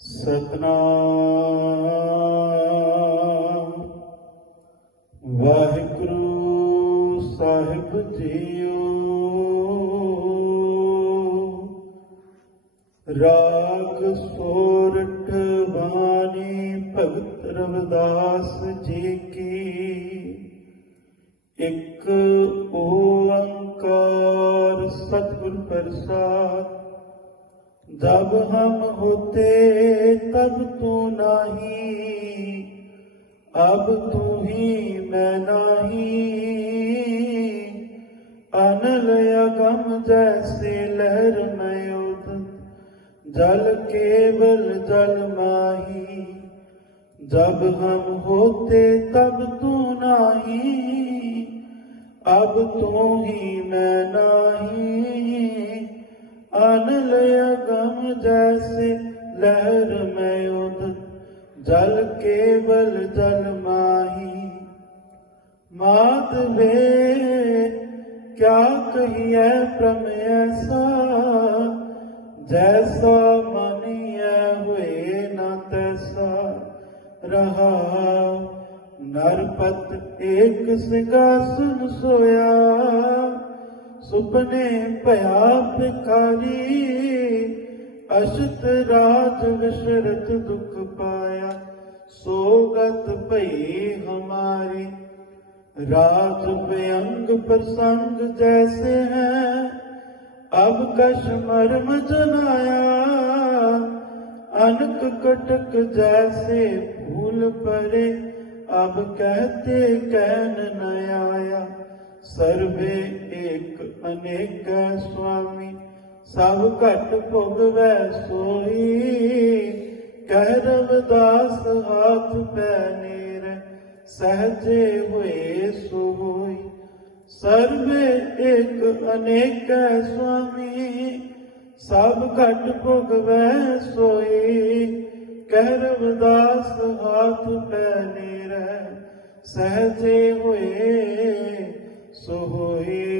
ਸਤਨਾਮ। ਵਾਹਿਗੁਰੂ ਸਾਹਿਬ JIO. ਰਾਗ ਸੋਰਠ ਬਾਣੀ ਭਗਤ ਰਵਿਦਾਸ ਜੀ ਕੀ। ਇੱਕ ਓੰਕਾਰ ਸਤਿਗੁਰ ਪ੍ਰਸਾਦ जब हम होते तब तू नहीं अब तू ही मैं नहीं अनल अगम जैसे लहर में उदत जल केवल जल माही जब हम होते तब तू नहीं अब तू ही मैं नहीं ਅਨਲ ਅਗਮ ਜੈਸੇ ਲਹਿਰ ਮੈਂ ਉਦ ਜਲ ਕੇਵਲ ਜਲ ਮਾਹੀ। ਮਾਤ ਵੇ, ਕਿਆ ਕਹੀਐ ਪ੍ਰਮ ਐਸਾ? ਜੈਸਾ ਮਨਿਐ ਹੋਏ ਨਾ ਤੈਸਾ। ਰਹਾ ਨਰਪਤ ਏਕ ਸਿੰਘਾਸਨ ਸੋਇਆ। ਸੁਪਨੇ ਭਇਆ ਭਿਖਾਰੀ ਅਸ਼ਤ ਰਾਤ ਵਿਸਰਤ ਦੁਖ ਪਾਇਆ, ਸੋਗਤ ਭਈ ਹਮਾਰੀ। ਰਾਤ ਬਿਅੰਗ ਪ੍ਰਸੰਗ ਜੈਸੇ ਹੈ, ਅਬ ਕਸ਼ ਮਰਮ ਜਨਾਇਆ, ਅਨਕ ਕਟਕ ਜੈਸੇ ਭੂਲ ਪਰੇ, ਅਬ ਕਹਤੇ ਕਹਿਨ ਨ ਆਇਆ। ਸਰਵੇ ਏਕ ਅਨੇਕ ਸੁਆਮੀ, ਸਭ ਘਟ ਭੋਗਵੈ ਸੋਈ ਕਹਿ ਰਵਦਾਸ ਹੱਥ ਪੈ ਨੀਰ, ਸਹਜੇ ਹੋਏ ਸੋਈ ਸਰਬ ਇੱਕ ਅਨੇਕ ਸੁਆਮੀ, ਸਭ ਘਟ ਭੋਗਵੈ ਸੋਈ ਕਹਿ ਰਵਦਾਸ ਹੱਥ ਪੈ ਨੀਰ, ਸਹਜੇ ਹੋਏ ਸੋਈ